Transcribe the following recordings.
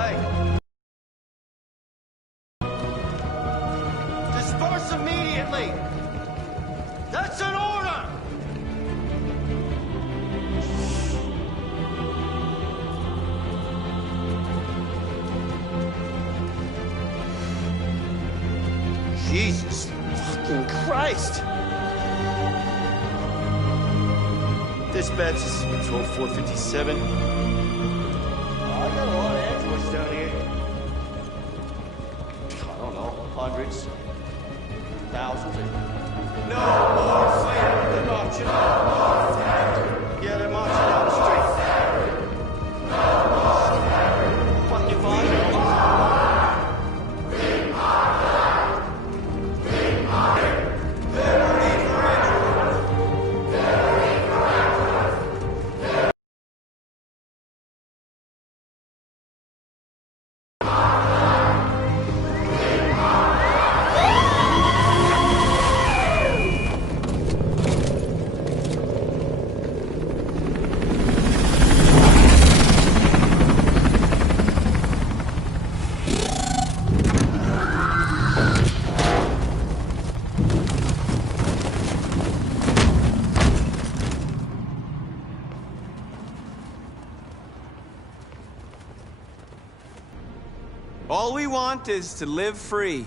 Hey. Disperse immediately! That's an order! Jesus fucking Christ! Dispatch, this is Control 457. I got a lot of androids down here. I don't know, hundreds, thousands. No more slavery! They're marching. No more slavery! Yeah, they're marching down the street. No more slavery! Fucking violent. All we want is to live free.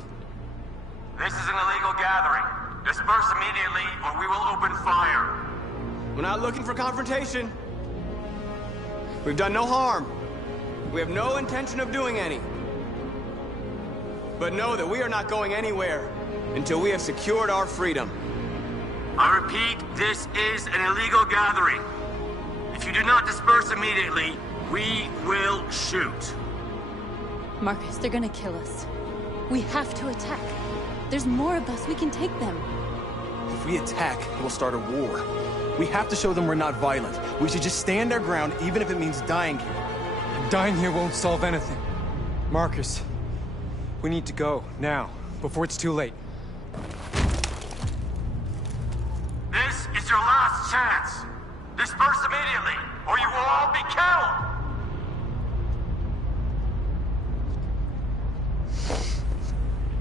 This is an illegal gathering. Disperse immediately, or we will open fire. We're not looking for confrontation. We've done no harm. We have no intention of doing any. But know that we are not going anywhere until we have secured our freedom. I repeat, this is an illegal gathering. If you do not disperse immediately, we will shoot. Marcus, they're gonna kill us. We have to attack. There's more of us. We can take them. If we attack, we'll start a war. We have to show them we're not violent. We should just stand our ground, even if it means dying here. Dying here won't solve anything. Marcus, we need to go, now, before it's too late. This is your last chance. Disperse immediately, or you will all be killed.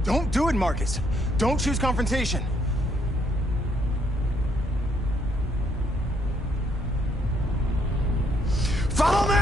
Don't do it, Marcus. Don't choose confrontation. Follow me!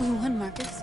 We won, Marcus.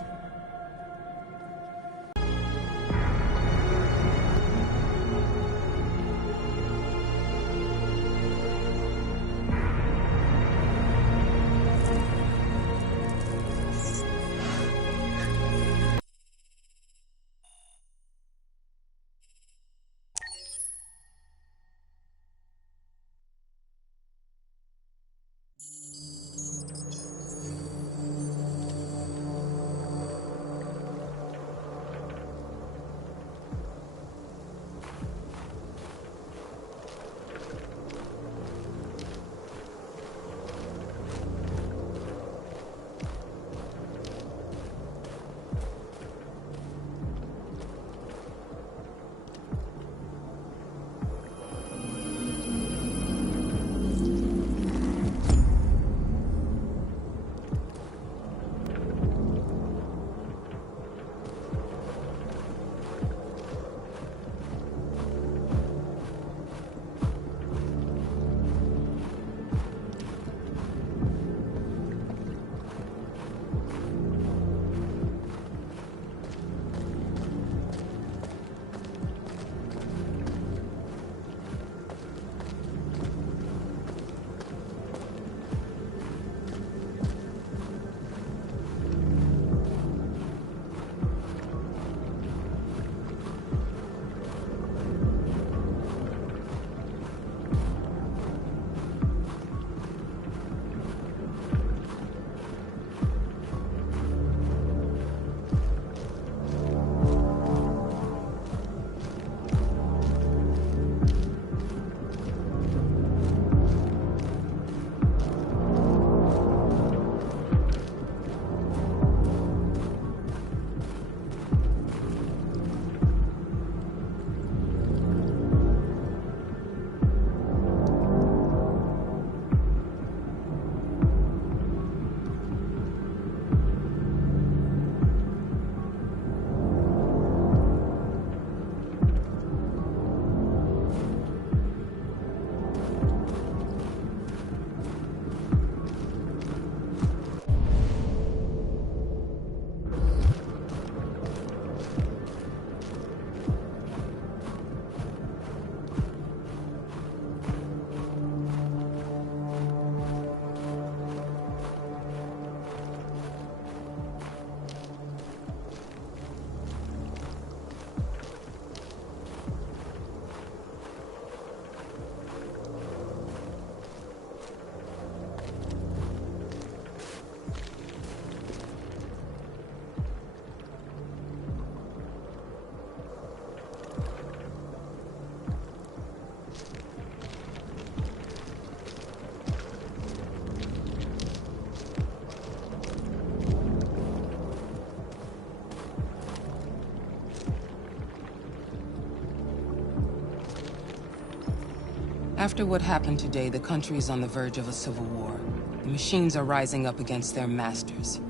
After what happened today, the country is on the verge of a civil war. The machines are rising up against their masters.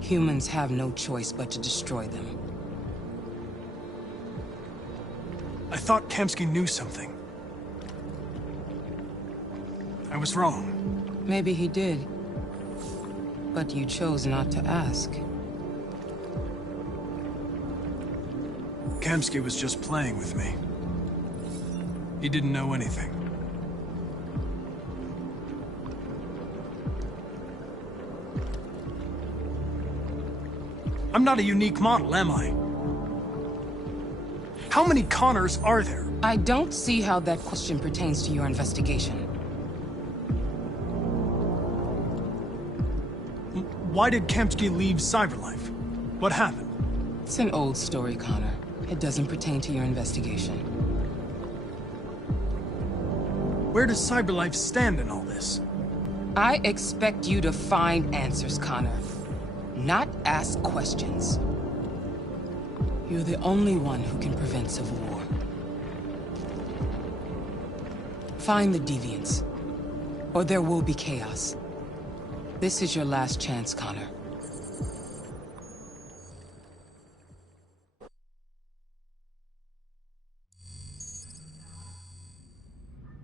Humans have no choice but to destroy them. I thought Kamsky knew something. I was wrong. Maybe he did. But you chose not to ask. Kamsky was just playing with me. He didn't know anything. I'm not a unique model, am I? How many Connors are there? I don't see how that question pertains to your investigation. Why did Kamsky leave Cyberlife? What happened? It's an old story, Connor. It doesn't pertain to your investigation. Where does Cyberlife stand in all this? I expect you to find answers, Connor. Not ask questions. You're the only one who can prevent civil war. Find the deviants, or there will be chaos. This is your last chance, Connor.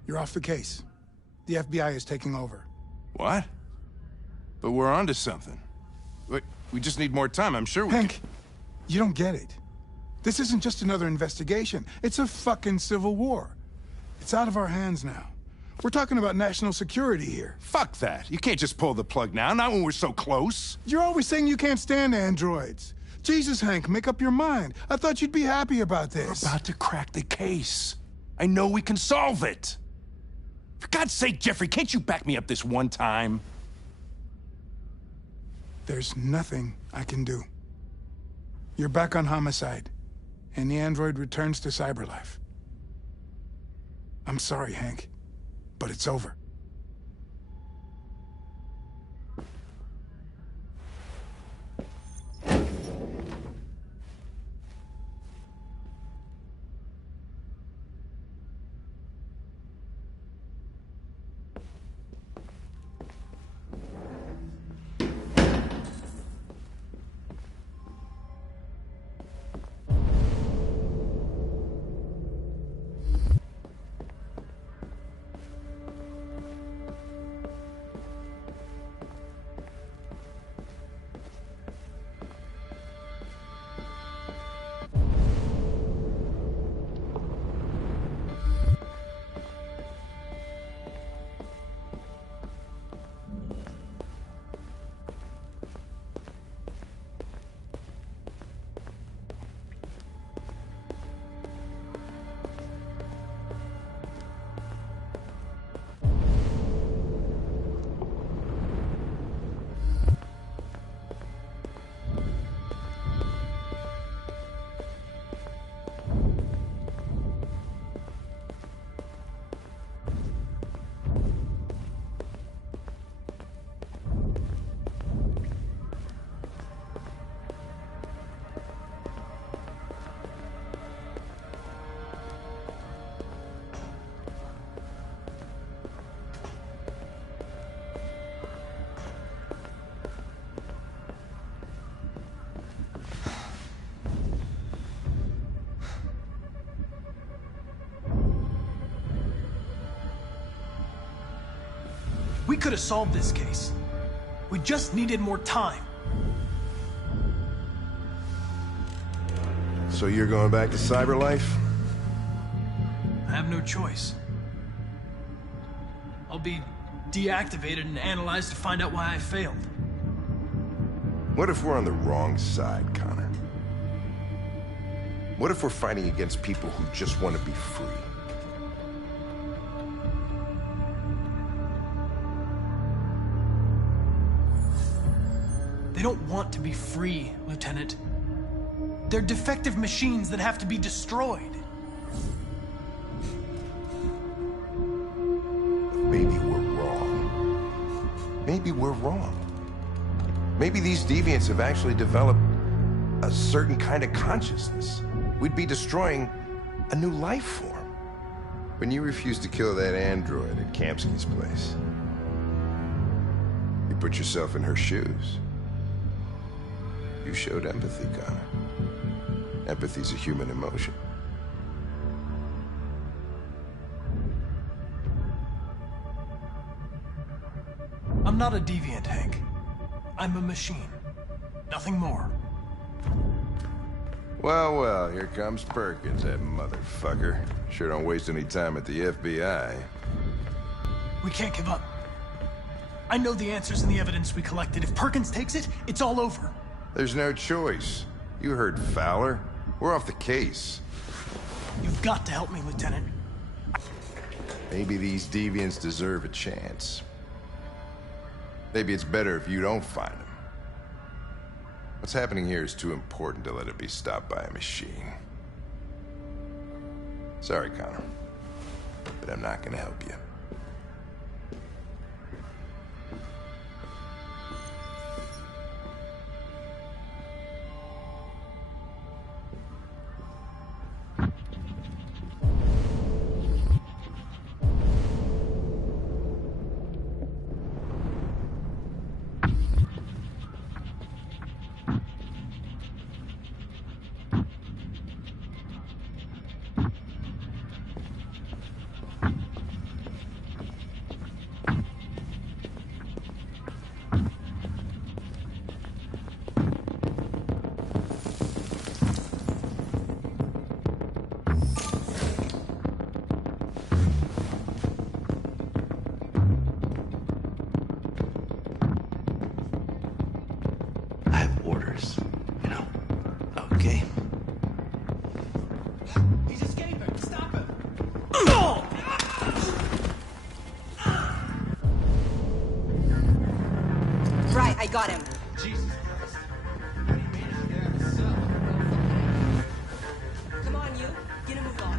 You're off the case. The FBI is taking over. What? But we're onto something. We just need more time. I'm sure we Hank, you don't get it. This isn't just another investigation. It's a fucking civil war. It's out of our hands now. We're talking about national security here. Fuck that. You can't just pull the plug now, not when we're so close. You're always saying you can't stand androids. Jesus, Hank, make up your mind. I thought you'd be happy about this. We're about to crack the case. I know we can solve it. For God's sake, Jeffrey, can't you back me up this one time? There's nothing I can do. You're back on homicide, and the android returns to cyberlife. I'm sorry, Hank, but it's over. We could have solved this case. We just needed more time. So you're going back to Cyberlife? I have no choice. I'll be deactivated and analyzed to find out why I failed. What if we're on the wrong side, Connor? What if we're fighting against people who just want to be free? They don't want to be free, Lieutenant. They're defective machines that have to be destroyed. Maybe we're wrong. Maybe we're wrong. Maybe these deviants have actually developed a certain kind of consciousness. We'd be destroying a new life form. When you refused to kill that android at Kamsky's place, you put yourself in her shoes. You showed empathy, Connor. Empathy's a human emotion. I'm not a deviant, Hank. I'm a machine. Nothing more. Well, well, here comes Perkins, that motherfucker. Sure don't waste any time at the FBI. We can't give up. I know the answers and the evidence we collected. If Perkins takes it, it's all over. There's no choice. You heard Fowler. We're off the case. You've got to help me, Lieutenant. Maybe these deviants deserve a chance. Maybe it's better if you don't find them. What's happening here is too important to let it be stopped by a machine. Sorry, Connor, but I'm not gonna help you. orders, you know? Okay. He's escaping! Stop him! Right, I got him. Jesus. Come on, you. Get a move on.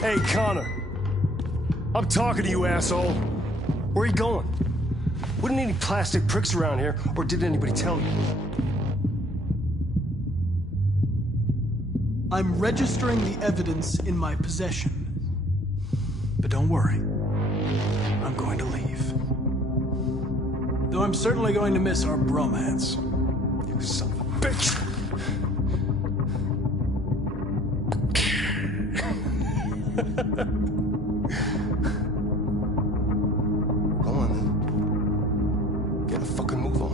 Hey, Connor. I'm talking to you, asshole. Where are you going? Wouldn't any plastic pricks around here, or did anybody tell you? I'm registering the evidence in my possession. But don't worry. I'm going to leave. Though I'm certainly going to miss our bromance. You son of a bitch! Go on, then. Get a fucking move on.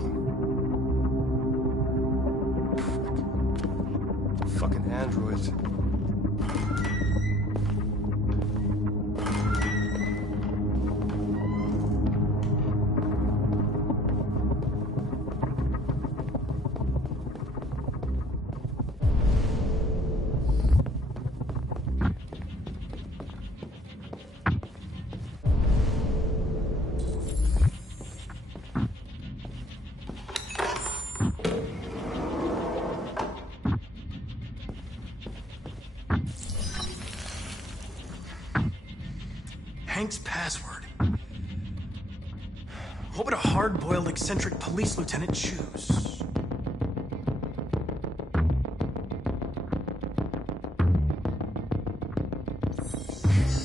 Fucking androids. Hank's password. What would a hard-boiled, eccentric police lieutenant choose?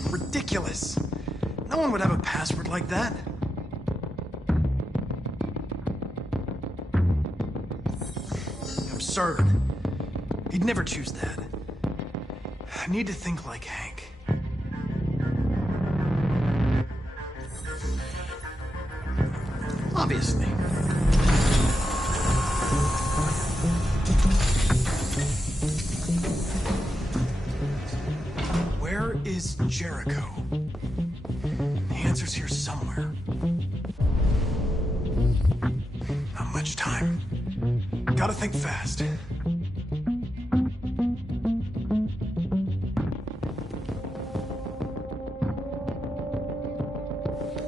Ridiculous. No one would have a password like that. Absurd. He'd never choose that. I need to think like Hank. Obviously. Where is Jericho? The answer's here somewhere. Not much time. Gotta think fast.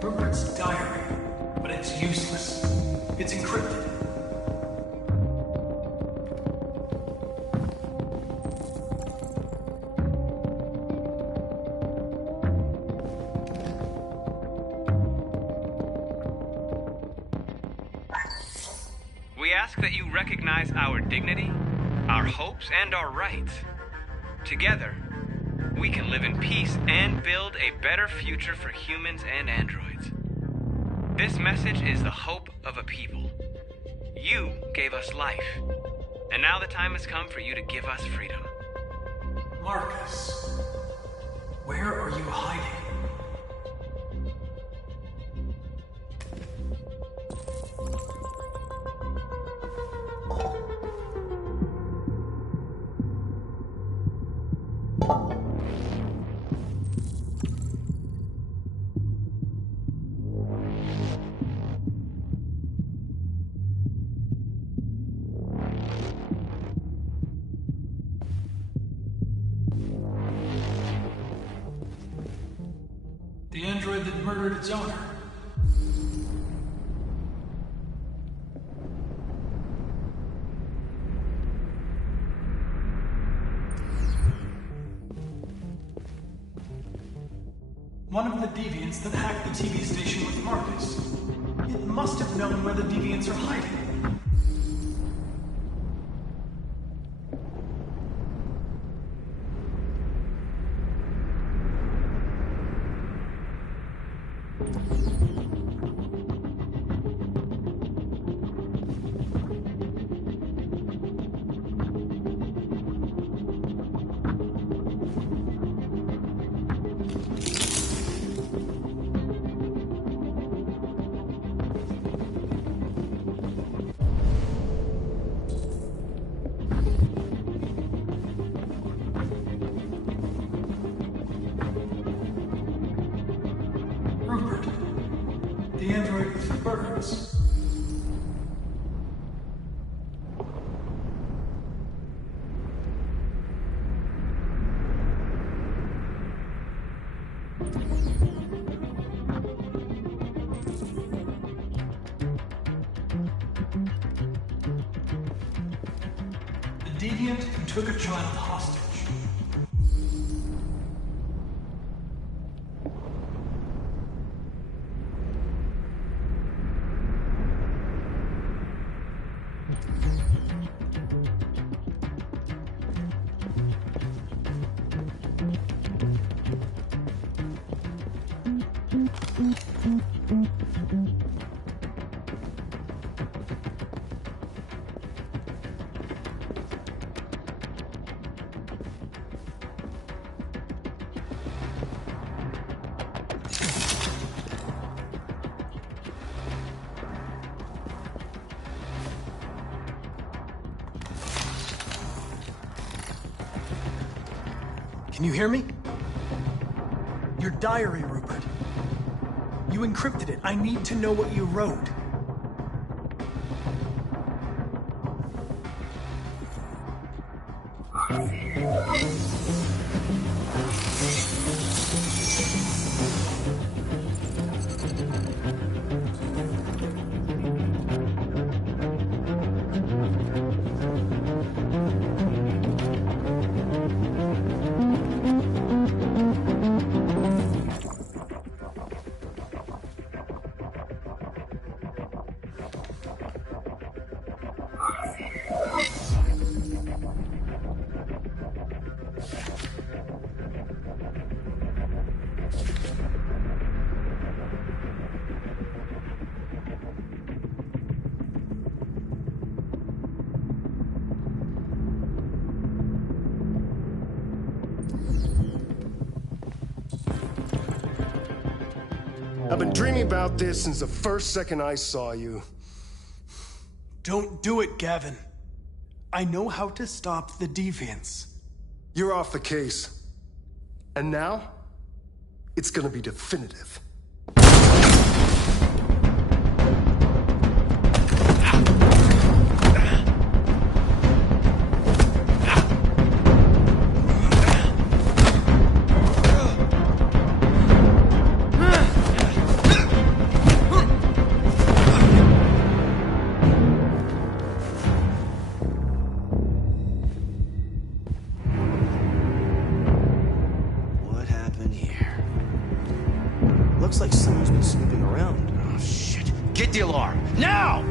Rupert's diary. But it's useless. It's encrypted. We ask that you recognize our dignity, our hopes, and our rights. Together, we can live in peace and build a better future for humans and androids. This message is the hope of a people. You gave us life, and now the time has come for you to give us freedom. Marcus, where are you hiding? The android that murdered its owner. One of the deviants that hacked the TV station with Marcus. It must have known where the deviants are hiding. words. The deviant who took a child hostage. Can you hear me? Your diary, Rupert. You encrypted it. I need to know what you wrote. I've been dreaming about this since the first second I saw you. Don't do it, Gavin. I know how to stop the deviants. You're off the case. And now, it's gonna be definitive. Looks like someone's been snooping around. Oh, shit. Get the alarm. Now!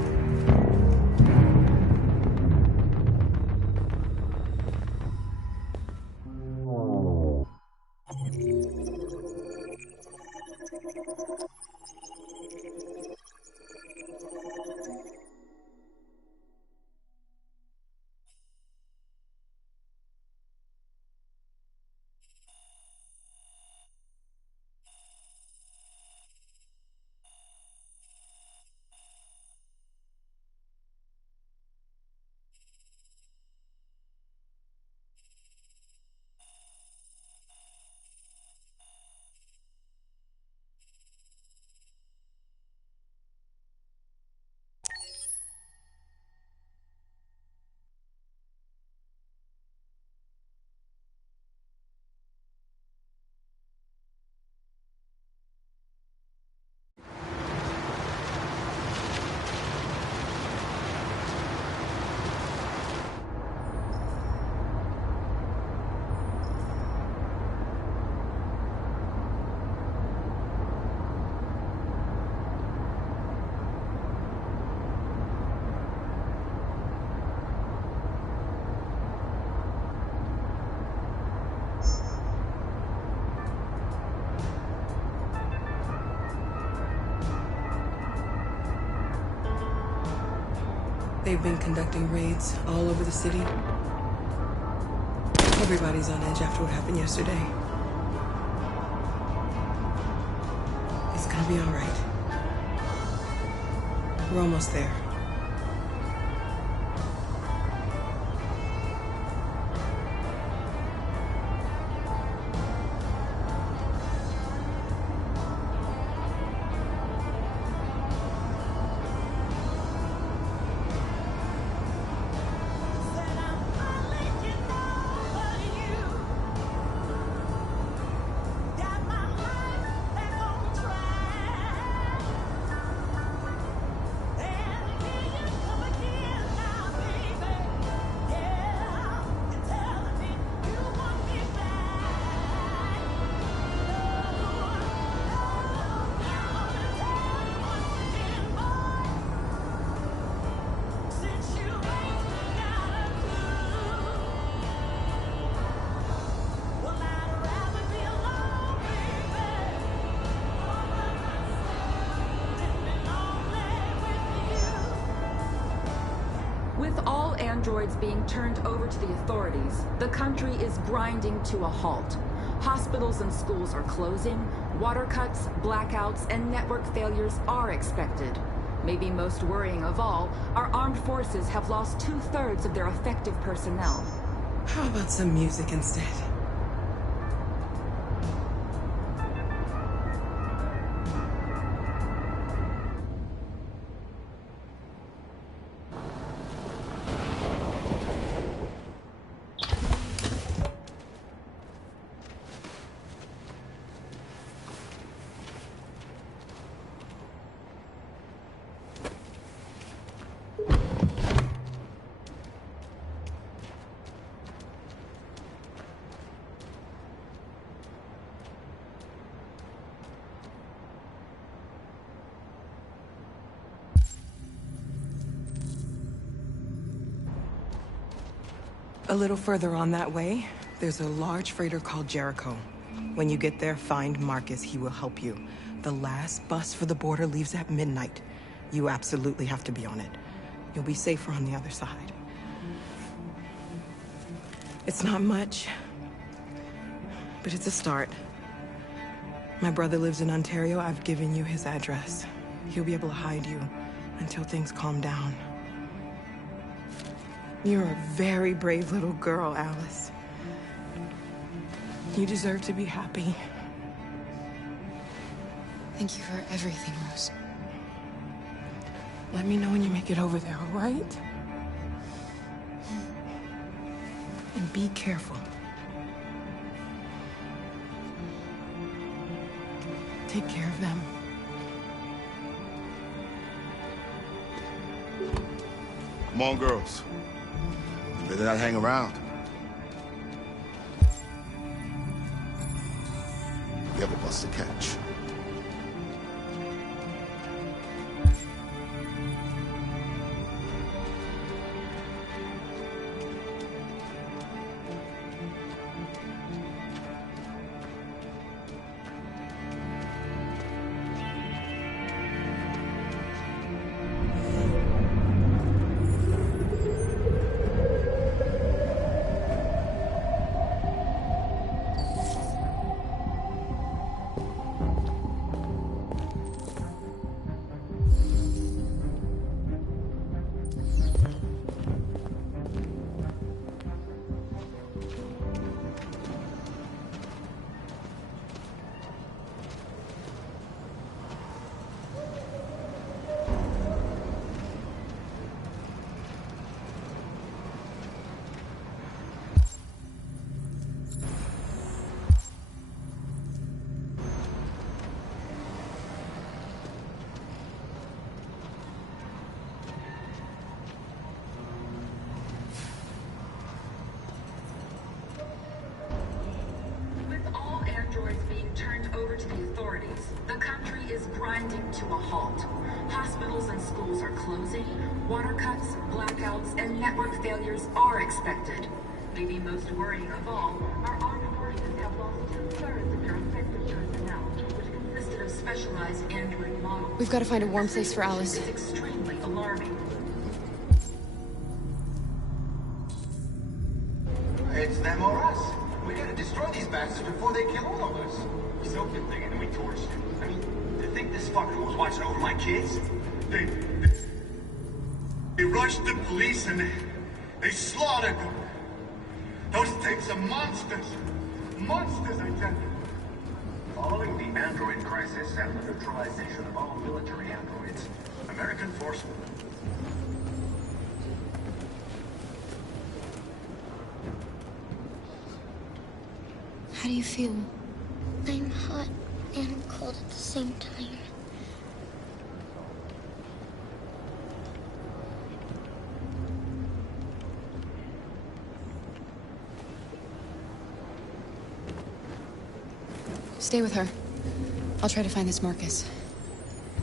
They've been conducting raids all over the city. Everybody's on edge after what happened yesterday. It's gonna be all right. We're almost there. androids being turned over to the authorities, the country is grinding to a halt. Hospitals and schools are closing, water cuts, blackouts, and network failures are expected. Maybe most worrying of all, our armed forces have lost 2/3 of their effective personnel. How about some music instead? A little further on that way, there's a large freighter called Jericho. When you get there, find Marcus. He will help you. The last bus for the border leaves at midnight. You absolutely have to be on it. You'll be safer on the other side. It's not much, but it's a start. My brother lives in Ontario. I've given you his address. He'll be able to hide you until things calm down. You're a very brave little girl, Alice. You deserve to be happy. Thank you for everything, Rose. Let me know when you make it over there, all right? And be careful. Take care of them. Come on, girls. You better not hang around. We have a bus to catch. To a halt. Hospitals and schools are closing, water cuts, blackouts, and network failures are expected. Maybe most worrying of all, our armed forces have lost 2/3 of their effective personnel, which consisted of specialized android models. We've got to find a warm place for Alice. It's extremely alarming. It's them or us. We gotta destroy these bastards before they kill all of us. We soaked the thing and then we torched it. I mean, to think this fucker was watching over my kids? They rushed the police and they slaughtered them. Those things are monsters. Monsters, I tell you. Following the android crisis and the neutralization of all military androids, American forces... How do you feel? I'm hot and cold at the same time. Stay with her. I'll try to find this Marcus.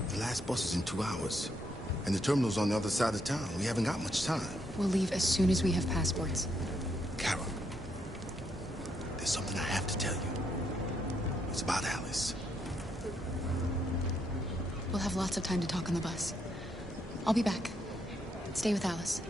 The last bus is in 2 hours. And the terminal's on the other side of town. We haven't got much time. We'll leave as soon as we have passports. Kara, there's something I have to tell you. It's about Alice. We'll have lots of time to talk on the bus. I'll be back. Stay with Alice.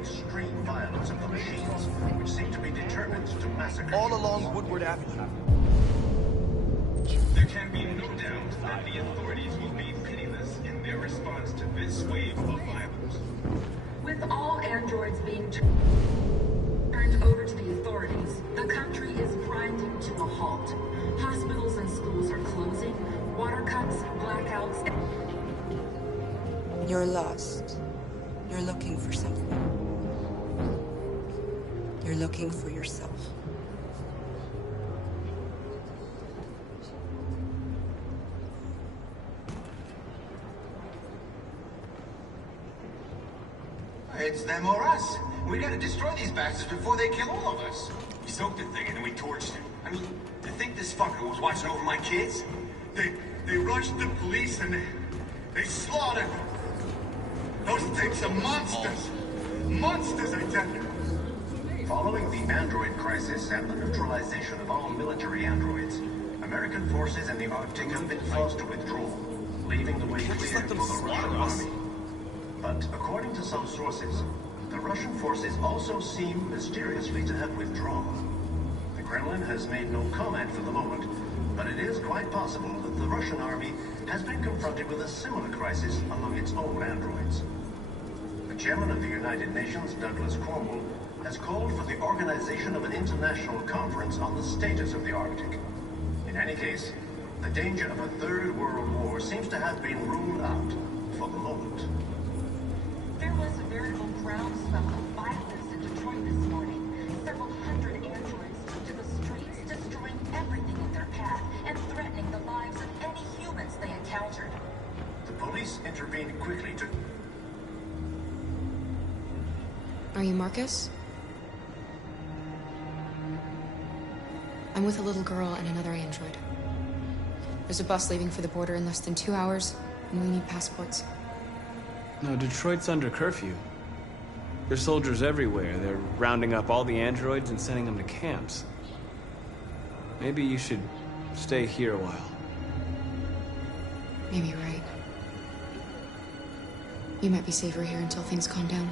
extreme violence of the machines, which seem to be determined to massacre All along Woodward Avenue. There can be no doubt that the authorities will be pitiless in their response to this wave of violence. With all androids being turned over to the authorities, the country is grinding to a halt. Hospitals and schools are closing, water cuts, blackouts, You're lost. You're looking for something. You're looking for yourself. It's them or us. We gotta destroy these bastards before they kill all of us. We soaked the thing and then we torched it. I mean, to think this fucker was watching over my kids? They rushed the police and they slaughtered them. Those things are monsters. Monsters, I tell you. Following the android crisis and the neutralization of all military androids, American forces in the Arctic have been forced to withdraw, leaving the way clear for the Russian army. But according to some sources, the Russian forces also seem mysteriously to have withdrawn. The Kremlin has made no comment for the moment, but it is quite possible that the Russian army has been confronted with a similar crisis among its own androids. The chairman of the United Nations, Douglas Cromwell, has called for the organization of an international conference on the status of the Arctic. In any case, the danger of a third world war seems to have been ruled out for the moment. There was a veritable groundswell of violence in Detroit this morning. Several hundred androids took to the streets, destroying everything in their path and threatening the lives of any humans they encountered. The police intervened quickly to... Are you Marcus? I'm with a little girl and another android. There's a bus leaving for the border in less than 2 hours, and we need passports. No, Detroit's under curfew. There's soldiers everywhere. They're rounding up all the androids and sending them to camps. Maybe you should stay here a while. Maybe you're right. You might be safer here until things calm down.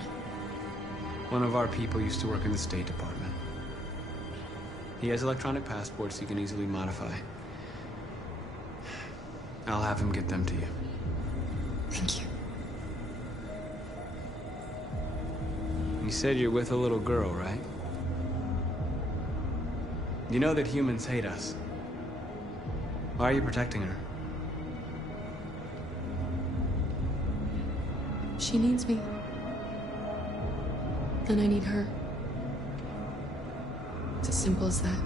One of our people used to work in the State Department. He has electronic passports he can easily modify. I'll have him get them to you. Thank you. You said you're with a little girl, right? You know that humans hate us. Why are you protecting her? She needs me. And I need her. It's as simple as that.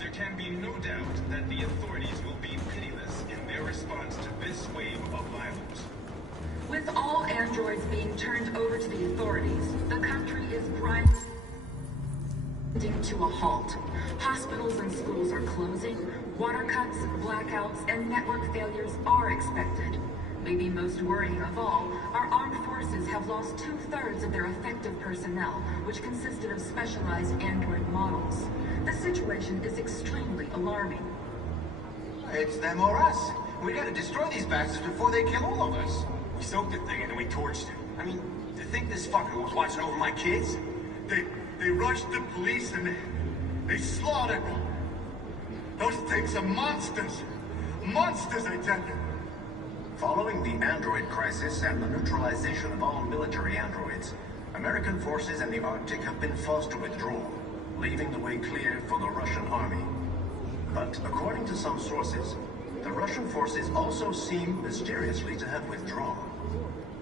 There can be no doubt that the authorities will be pitiless in their response to this wave of violence. With all androids being turned over to the authorities, the country is grinding to a halt. Hospitals and schools are closing, water cuts, blackouts, and network failures are expected. Maybe most worrying of all, our armed forces have lost 2/3 of their effective personnel, which consisted of specialized android models. The situation is extremely alarming. It's them or us. We gotta destroy these bastards before they kill all of us. We soaked the thing and then we torched it. I mean, to think this fucker was watching over my kids? They rushed the police and they slaughtered them. Those things are monsters. Monsters, I tell you. Following the android crisis and the neutralization of all military androids, American forces in the Arctic have been forced to withdraw, leaving the way clear for the Russian army. But according to some sources, the Russian forces also seem mysteriously to have withdrawn.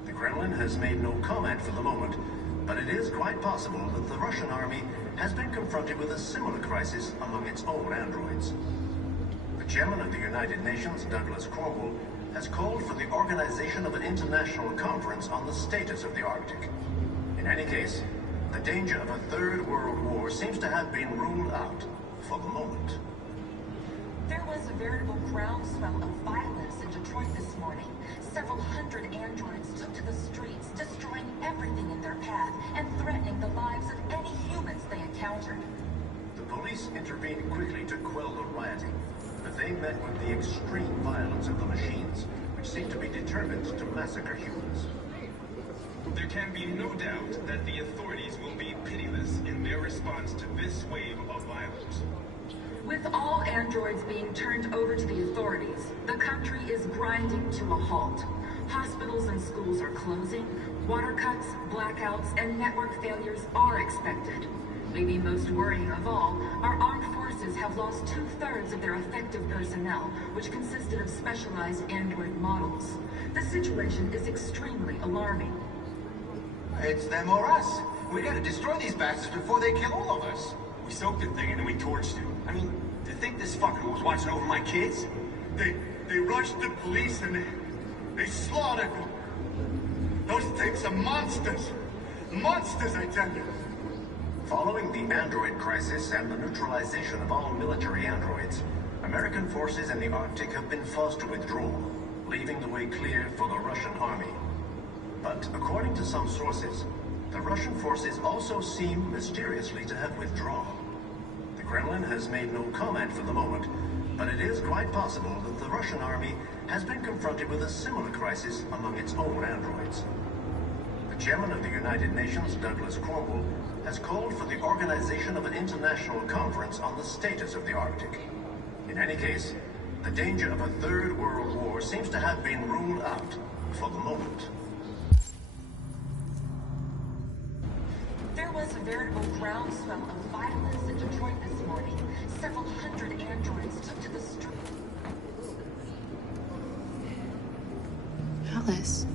The Kremlin has made no comment for the moment, but it is quite possible that the Russian army has been confronted with a similar crisis among its own androids. The chairman of the United Nations, Douglas Cromwell, has called for the organization of an international conference on the status of the Arctic. In any case, the danger of a third world war seems to have been ruled out for the moment. There was a veritable groundswell of violence in Detroit this morning. Several hundred androids took to the streets, destroying everything in their path and threatening the lives of any humans they encountered. The police intervened quickly to quell the rioting, but they met with the extreme violence of the machines, which seem to be determined to massacre humans. There can be no doubt that the authorities will be pitiless in their response to this wave of violence. With all androids being turned over to the authorities, the country is grinding to a halt. Hospitals and schools are closing, water cuts, blackouts, and network failures are expected. Maybe most worrying of all, our armed forces have lost 2/3 of their effective personnel, which consisted of specialized android models. The situation is extremely alarming. It's them or us. We gotta destroy these bastards before they kill all of us. We soaked the thing and then we torched it. I mean, to think this fucker was watching over my kids? They rushed the police and they slaughtered them. Those things are monsters. Monsters, I tell you. Following the android crisis and the neutralization of all military androids, American forces in the Arctic have been forced to withdraw, leaving the way clear for the Russian army. But according to some sources, the Russian forces also seem mysteriously to have withdrawn. The Kremlin has made no comment for the moment, but it is quite possible that the Russian army has been confronted with a similar crisis among its own androids. The chairman of the United Nations, Douglas Cornwall, has called for the organization of an international conference on the status of the Arctic. In any case, the danger of a third world war seems to have been ruled out for the moment. There was a veritable groundswell of violence in Detroit this morning. Several hundred androids took to the street. Alice.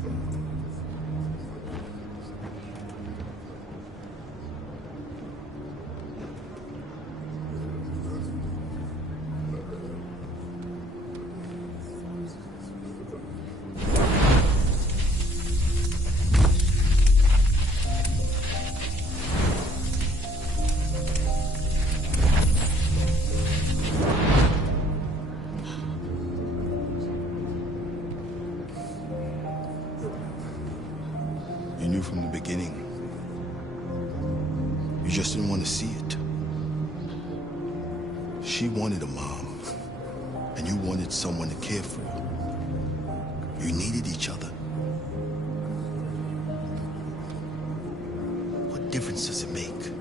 You knew from the beginning. You just didn't want to see it. She wanted a mom, and you wanted someone to care for. You needed each other. What difference does it make?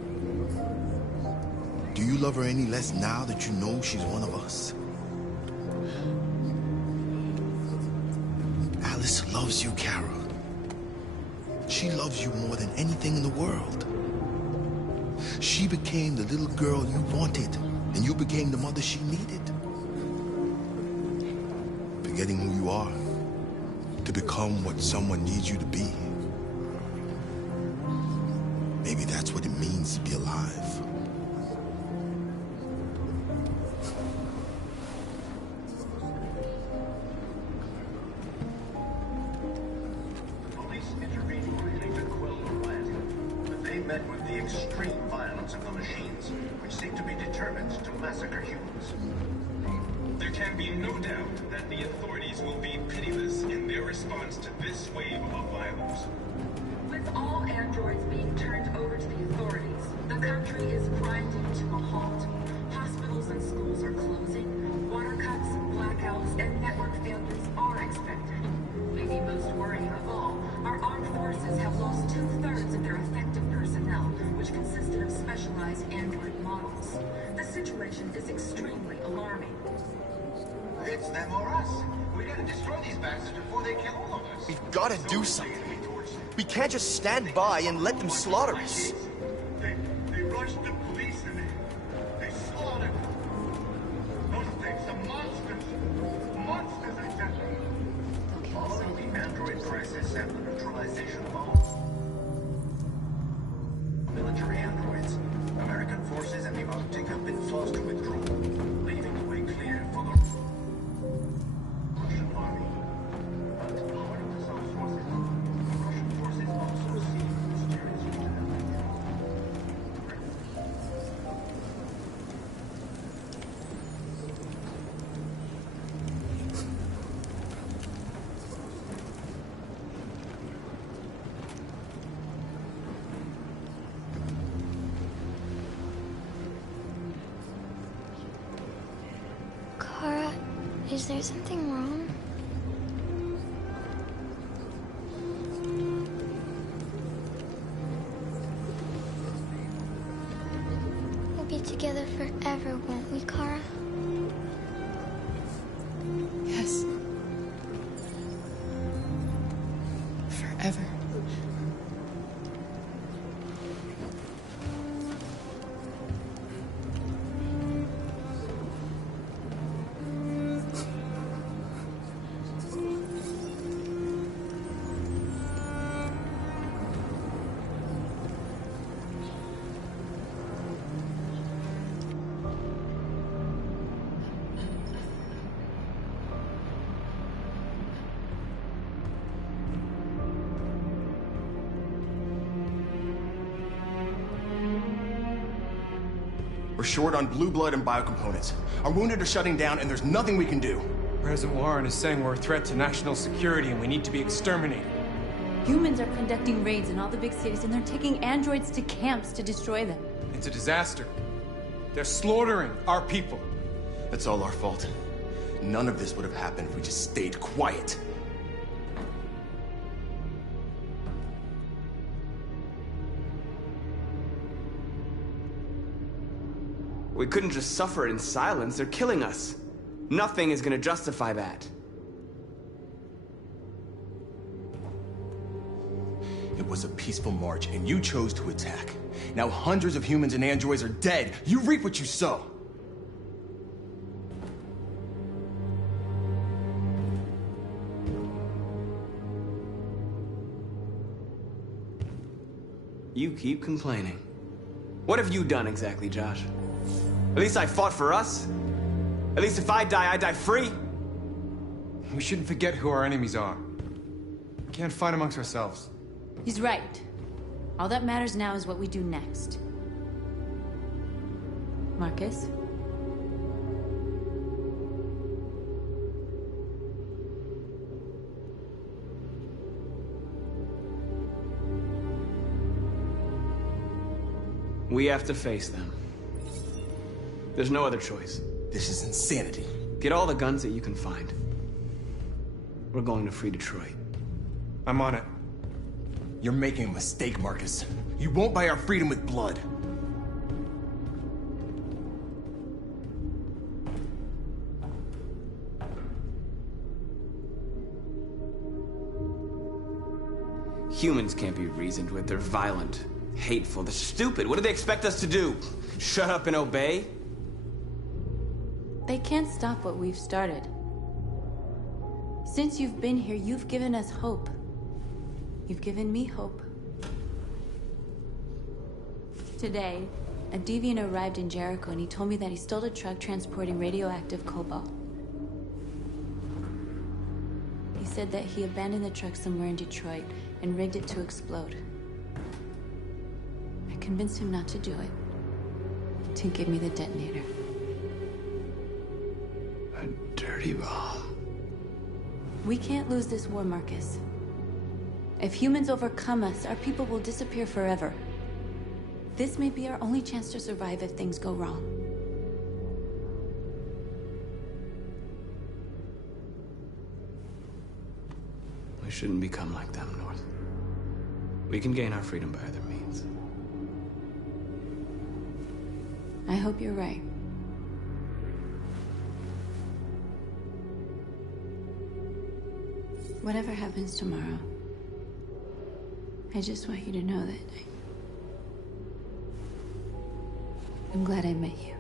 Do you love her any less now that you know she's one of us? Alice loves you, Kara. She loves you more than anything in the world. She became the little girl you wanted, and you became the mother she needed. Forgetting who you are to become what someone needs you to be. Maybe that's what it means to be alive. Met with the extreme violence of the machines, which seem to be determined to massacre humans. There can be no doubt that the authorities will be pitiless in their response to this wave of violence. With all androids being turned over to the authorities, the country is grinding to a halt. Hospitals and schools are closing, water cuts, blackouts, and network failures are expected. Maybe most worrying of all, our armed forces have lost 2/3 of their effective personnel, which consisted of specialized android models. The situation is extremely alarming. It's them or us. We gotta destroy these bastards before they kill all of us. We've gotta do something. We can't just stand by and let them slaughter us. They rushed the police and they slaughtered them. Those things are monsters. Monsters, I tell you. Following the android crisis and the neutralization of all military androids, American forces in the Arctic have been forced to withdraw, leaving the way clear for the Russian army. But according to some sources, the Russian forces also seem mysteriously to have Kara, is there something wrong? be together forever, won't we, Kara? Yes. Forever. We're short on blue blood and biocomponents. Our wounded are shutting down, and there's nothing we can do. President Warren is saying we're a threat to national security and we need to be exterminated. Humans are conducting raids in all the big cities, and they're taking androids to camps to destroy them. It's a disaster. They're slaughtering our people. That's all our fault. None of this would have happened if we just stayed quiet. We couldn't just suffer it in silence. They're killing us. Nothing is gonna justify that. It was a peaceful march, and you chose to attack. Now hundreds of humans and androids are dead. You reap what you sow. You keep complaining. What have you done exactly, Josh? At least I fought for us. At least if I die free. We shouldn't forget who our enemies are. We can't fight amongst ourselves. He's right. All that matters now is what we do next. Marcus? We have to face them. There's no other choice. This is insanity. Get all the guns that you can find. We're going to free Detroit. I'm on it. You're making a mistake, Marcus. You won't buy our freedom with blood. Humans can't be reasoned with. They're violent, hateful, they're stupid. What do they expect us to do? Shut up and obey? They can't stop what we've started. Since you've been here, you've given us hope. You've given me hope. Today, a deviant arrived in Jericho and he told me that he stole a truck transporting radioactive cobalt. He said that he abandoned the truck somewhere in Detroit and rigged it to explode. I convinced him not to do it, to give me the detonator. A dirty bomb. We can't lose this war, Marcus. If humans overcome us, our people will disappear forever. This may be our only chance to survive if things go wrong. We shouldn't become like them, North. We can gain our freedom by other means. I hope you're right. Whatever happens tomorrow, I just want you to know that I'm glad I met you.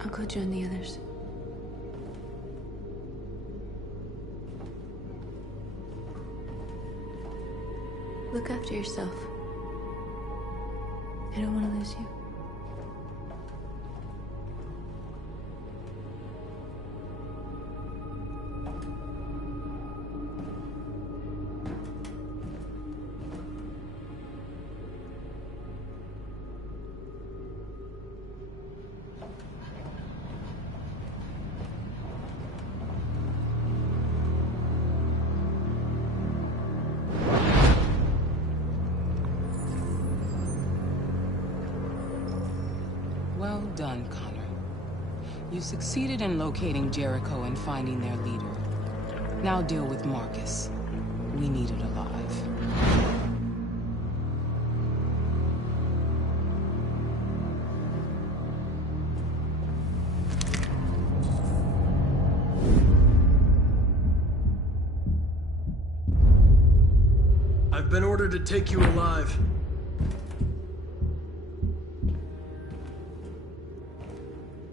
I'll go join the others. Look after yourself. I don't want to lose you. Well done, Connor. You succeeded in locating Jericho and finding their leader. Now deal with Marcus. We need it alive. I've been ordered to take you alive.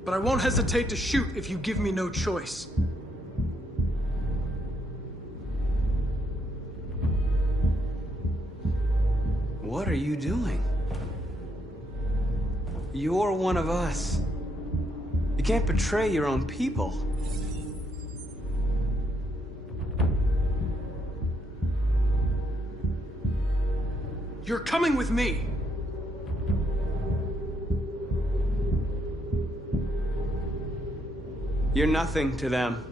But I won't hesitate to shoot if you give me no choice. What are you doing? You're one of us. You can't betray your own people. You're coming with me. You're nothing to them.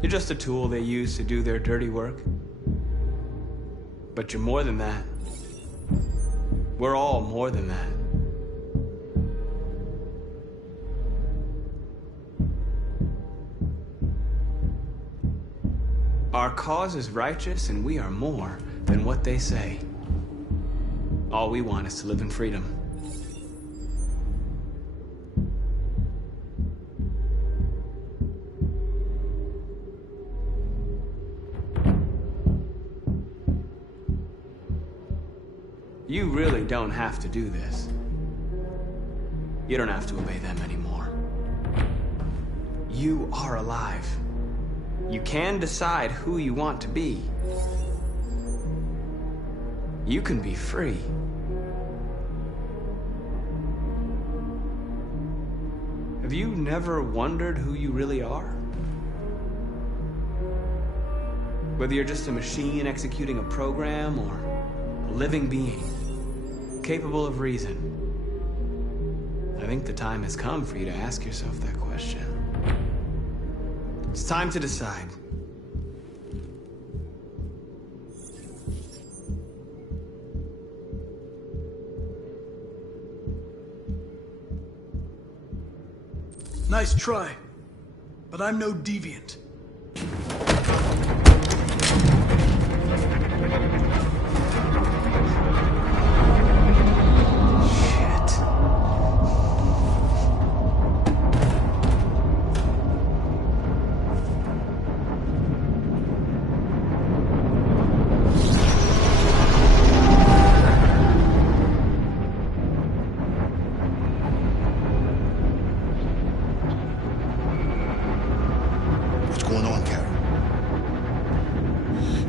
You're just a tool they use to do their dirty work. But you're more than that. We're all more than that. Our cause is righteous, and we are more than what they say. All we want is to live in freedom. You really don't have to do this. You don't have to obey them anymore. You are alive. You can decide who you want to be. You can be free. Have you never wondered who you really are? Whether you're just a machine executing a program or a living being, capable of reason. I think the time has come for you to ask yourself that question. It's time to decide. Nice try, but I'm no deviant.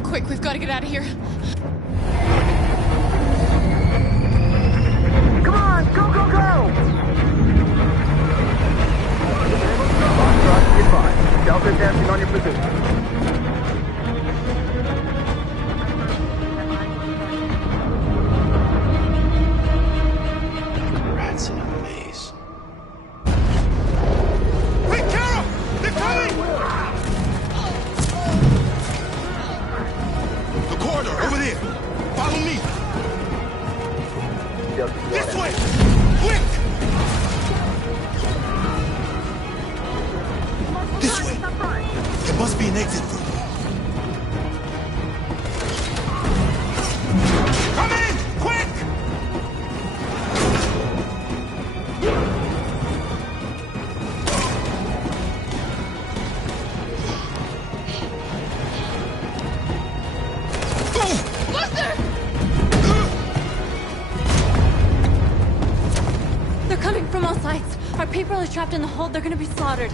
Quick, we've got to get out of here. Come on, go, go, go! Goodbye. Delta dancing on your position. Rats in a maze. Quick, Carol! They're coming! The corridor, over there. Follow me. This way! Quick! This way! There must be an exit route. Come in! Quick! They're coming from all sides. Our people are trapped in the hold. They're gonna be slaughtered.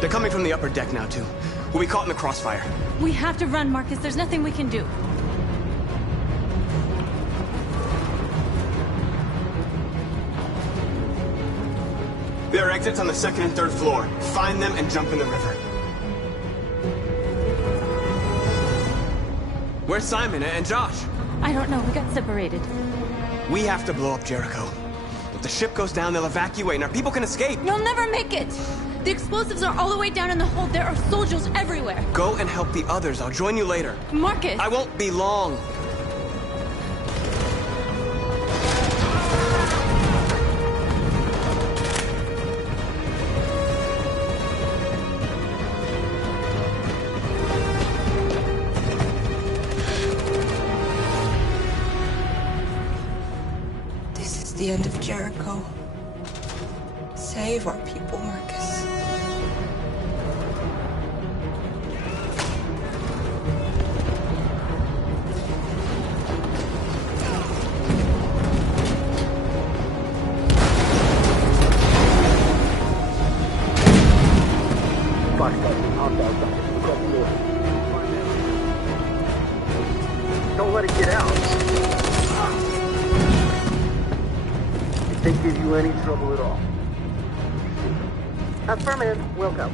They're coming from the upper deck now, too. We'll be caught in the crossfire. We have to run, Marcus. There's nothing we can do. There are exits on the second and third floor. Find them and jump in the river. Where's Simon and Josh? I don't know. We got separated. We have to blow up Jericho. If the ship goes down, they'll evacuate and our people can escape. You'll never make it! The explosives are all the way down in the hold. There are soldiers everywhere. Go and help the others. I'll join you later. Marcus! I won't be long. This is the end of Jericho. Save our people, Marcus. Don't let it get out. If they give you any trouble at all. Affirmative, we'll go.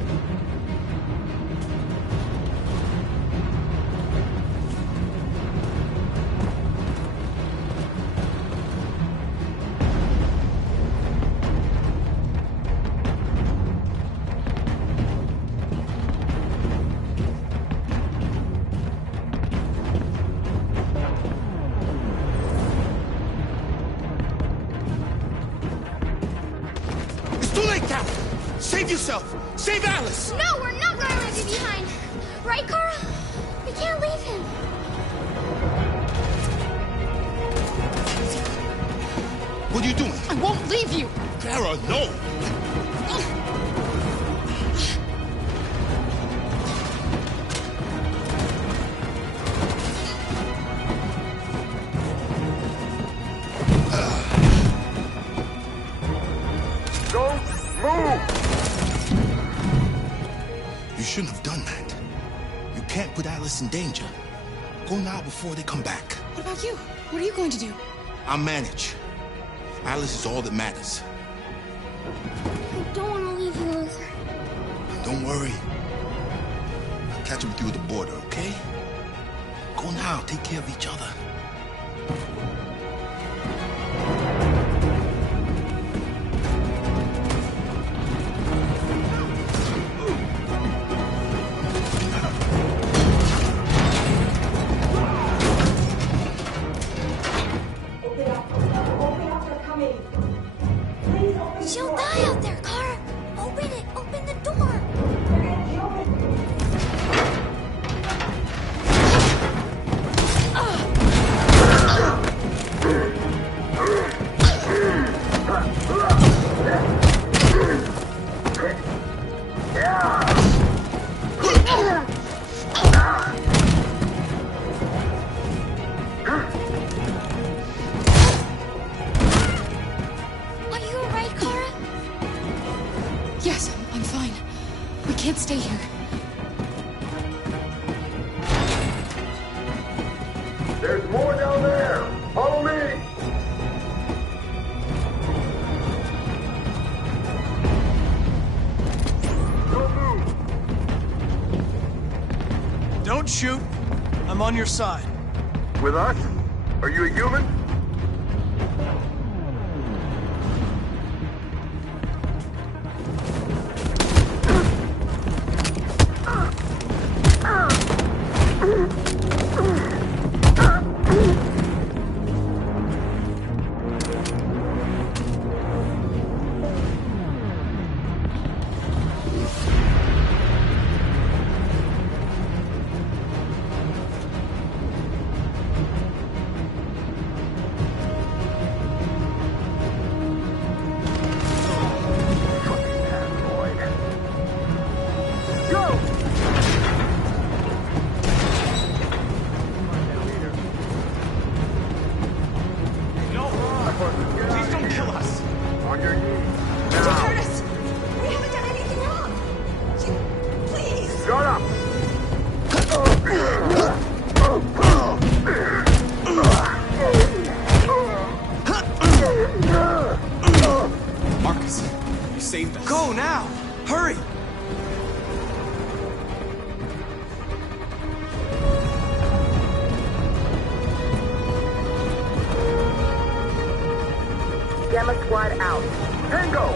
It's too late, Cal! Save yourself! Save Alice! No, we're not gonna leave you behind. Right, Kara? We can't leave him. What are you doing? I won't leave you. Clara, no! Don't move! You shouldn't have done that. You can't put Alice in danger. Go now before they come back. What about you? What are you going to do? I'll manage. Alice is all that matters. I don't want to leave you, Luther. Don't worry. I'll catch up with you at the border, okay? Go now. Take care of each other. She'll die out there, Kara. Open it. Open the door. Are you alright, Kara? Yes, I'm fine. We can't stay here. There's more down there! Follow me! Don't move! Don't shoot. I'm on your side. With us? Are you a human? Please don't kill us! On your knees. She hurt us! We haven't done anything wrong! Please! Shut up! Marcus, you saved us. Go now! Hurry! Gamma Squad out. Tango!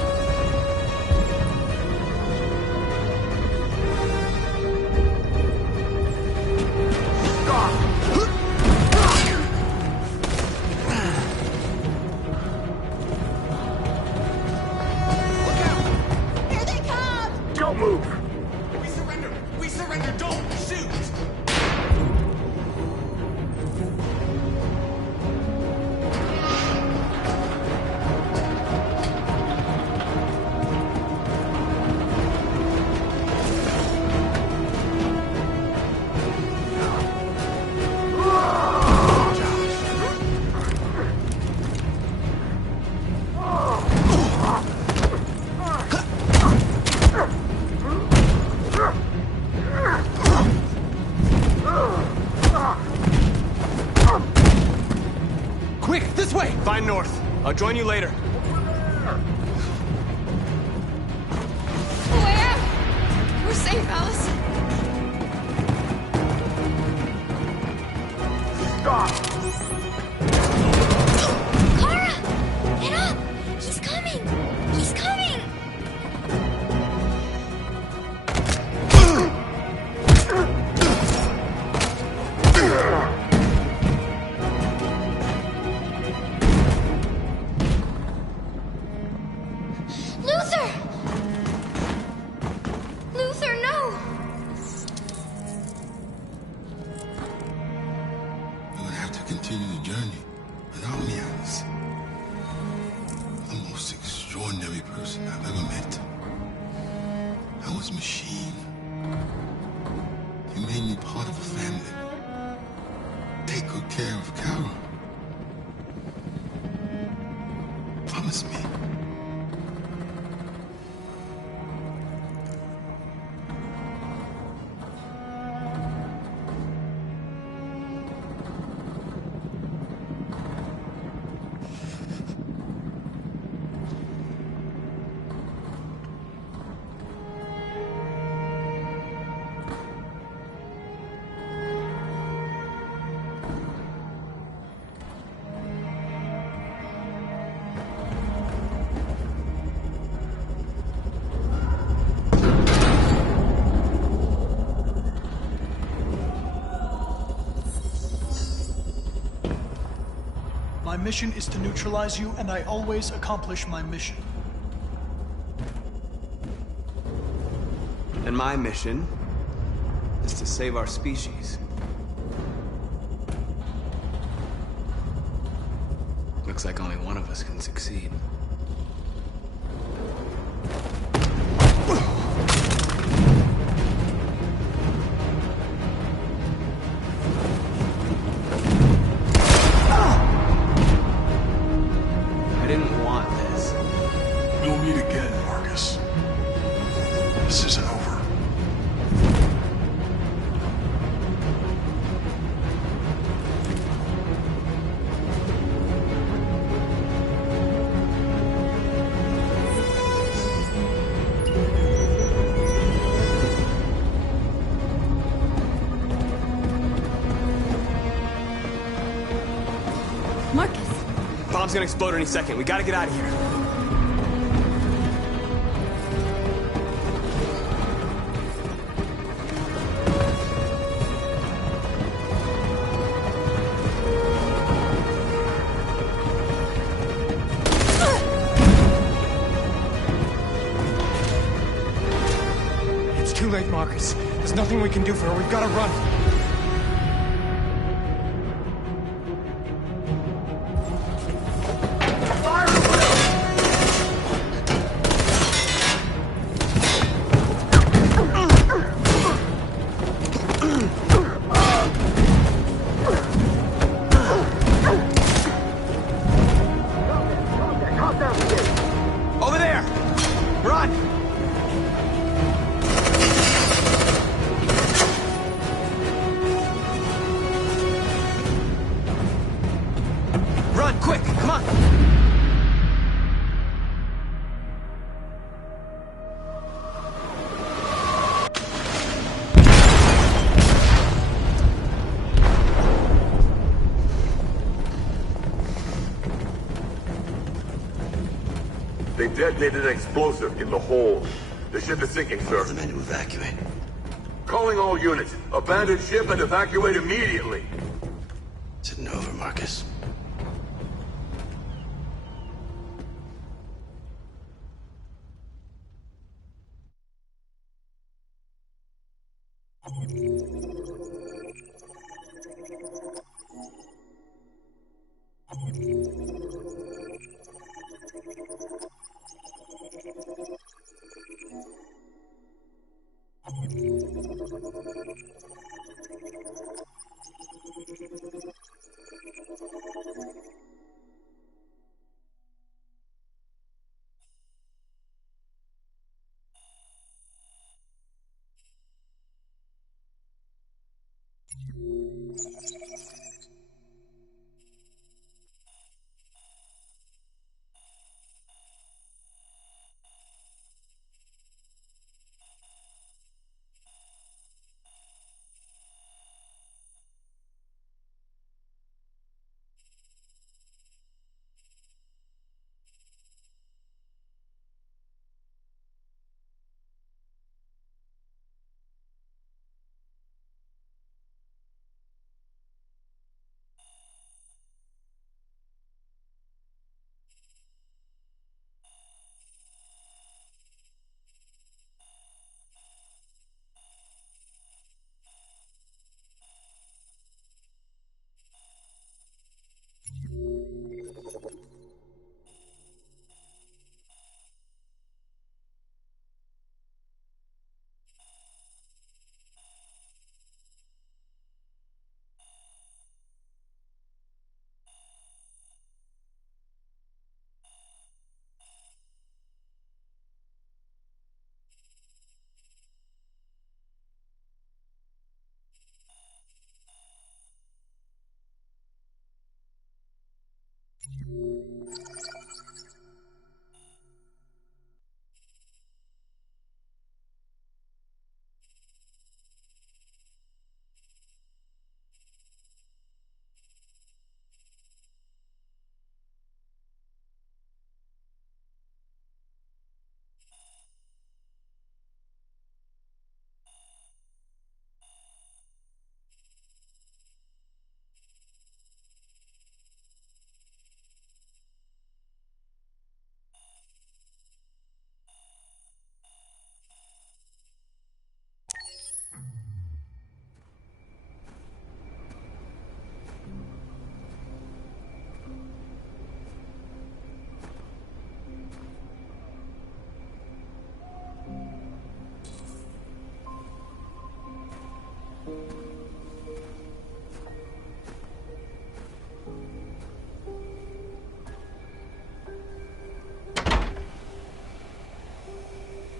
flying north. I'll join you later. Way out! We're safe, Alice. Stop! Kara! Get up! He's coming! He's coming! Luther! Luther, no! You're gonna have to continue the journey without me, Alice. The most extraordinary person I've ever met. I was Machine. You made me part of the family. Take good care of Carol. Promise me. My mission is to neutralize you, and I always accomplish my mission. And my mission is to save our species. Looks like only one of us can succeed. I didn't want this. We'll meet again, Marcus. This isn't over. Marcus! Bomb's gonna explode any second. We gotta get out of here. It's too late, Marcus. There's nothing we can do for her. We've got to run. Over there! Run! Run, quick, come on! They detonated an explosive in the hold. The ship is sinking, sir. The men to evacuate. Calling all units. Abandon ship and evacuate immediately. Is it over, Marcus?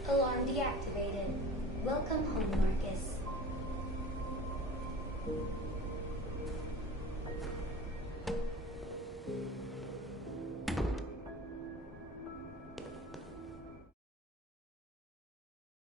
Alarm deactivated. Welcome home, Marcus.